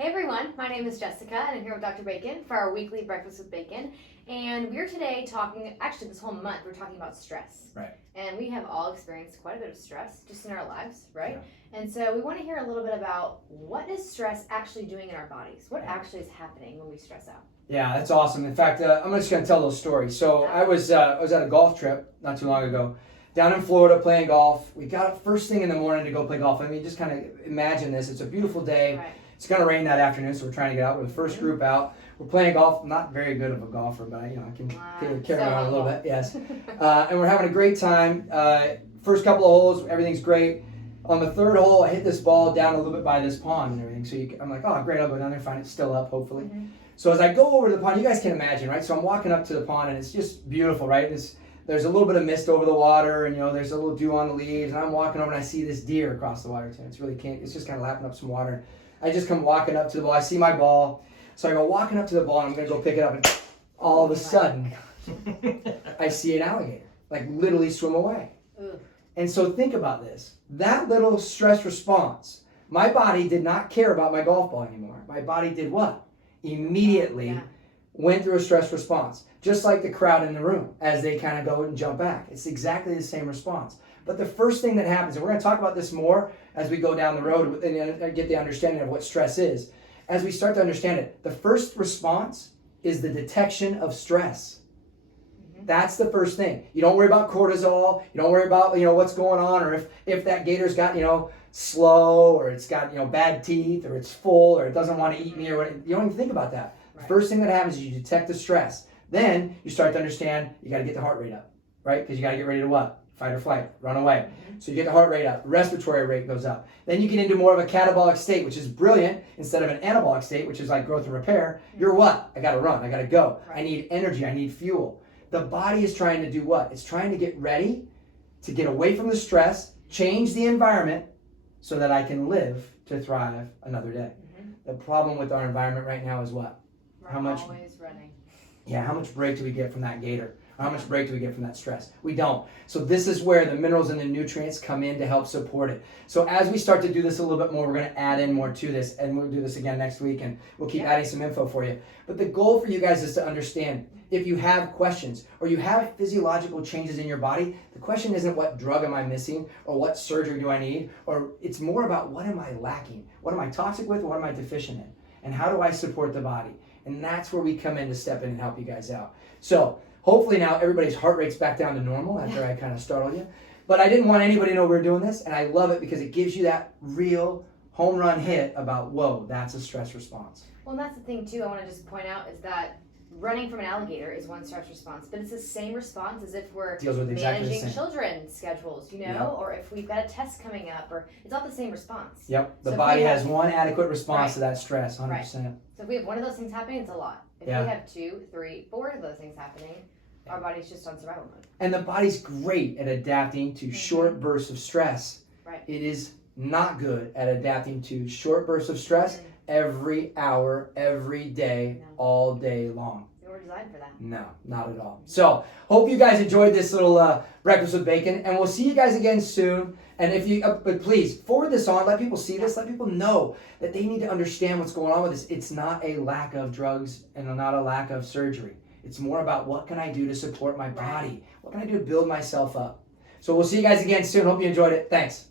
Hey everyone, my name is Jessica and I'm here with Dr. Bacon for our weekly Breakfast with Bacon. And we're today talking, actually this whole month, we're talking about stress. Right. And we have all experienced quite a bit of stress just in our lives, right? Yeah. And so we want to hear a little bit about what is stress actually doing in our bodies? What actually is happening when we stress out? Yeah, that's awesome. In fact, I'm just going to tell those stories. So I was at a golf trip not too long ago down in Florida playing golf. We got up first thing in the morning to go play golf. I mean, just kind of imagine this. It's a beautiful day. Right. It's going to rain that afternoon, so we're trying to get out. We're the first group out. We're playing golf. I'm not very good of a golfer, but I can carry on a little bit. Yes. And we're having a great time. First couple of holes, everything's great. On the third hole, I hit this ball down a little bit by this pond and everything. So I'm like, oh, great. I'll go down there and find it still up, hopefully. Mm-hmm. So as I go over to the pond, you guys can imagine, right? So I'm walking up to the pond, and it's just beautiful, right? There's a little bit of mist over the water, and there's a little dew on the leaves. And I'm walking over, and I see this deer across the water too. It's just kind of lapping up some water. I just come walking up to the ball. I see my ball. So I go walking up to the ball, and I'm going to go pick it up. And all of a sudden, I see an alligator, like literally swim away. Ugh. And so think about this. That little stress response, my body did not care about my golf ball anymore. My body did what? Immediately went through a stress response. Just like the crowd in the room as they kind of go and jump back. It's exactly the same response. But the first thing that happens, and we're going to talk about this more as we go down the road and get the understanding of what stress is. As we start to understand it, the first response is the detection of stress. Mm-hmm. That's the first thing. You don't worry about cortisol. You don't worry about what's going on, or if that gator's got slow, or it's got bad teeth, or it's full, or it doesn't want to eat me, or what. You don't even think about that. Right. The first thing that happens is you detect the stress. Then you start to understand you got to get the heart rate up, right? Because you got to get ready to what? Fight or flight, run away. Mm-hmm. So you get the heart rate up, respiratory rate goes up. Then you get into more of a catabolic state, which is brilliant, instead of an anabolic state, which is like growth and repair. Mm-hmm. You're what? I got to run, I got to go. Right. I need energy, I need fuel. The body is trying to do what? It's trying to get ready to get away from the stress, change the environment so that I can live to thrive another day. Mm-hmm. The problem with our environment right now is what? We're always running. Yeah, how much break do we get from that gator? How much break do we get from that stress? We don't. So this is where the minerals and the nutrients come in to help support it. So as we start to do this a little bit more, we're going to add in more to this, and we'll do this again next week, and we'll keep adding some info for you. But the goal for you guys is to understand, if you have questions or you have physiological changes in your body, the question isn't what drug am I missing or what surgery do I need, or it's more about what am I lacking? What am I toxic with? What am I deficient in? And how do I support the body? And that's where we come in to step in and help you guys out. So hopefully now everybody's heart rate's back down to normal after I kind of startled you. But I didn't want anybody to know we were doing this, and I love it because it gives you that real home run hit about, whoa, that's a stress response. Well, and that's the thing too I want to just point out is that running from an alligator is one stress response, but it's the same response as if we're managing children's schedules, or if we've got a test coming up, or it's all the same response. Yep, the body has one adequate response to that stress, 100%. Right. So if we have one of those things happening, it's a lot. If we have 2, 3, 4 of those things happening, our body's just on survival mode. And the body's great at adapting to short bursts of stress. Right. It is not good at adapting to short bursts of stress every hour, every day, all day long. They were designed for that. No, not at all. So, hope you guys enjoyed this little Breakfast with Bacon, and we'll see you guys again soon. And if you, but please forward this on, let people see this, let people know that they need to understand what's going on with this. It's not a lack of drugs and not a lack of surgery. It's more about what can I do to support my body? What can I do to build myself up? So we'll see you guys again soon. Hope you enjoyed it. Thanks.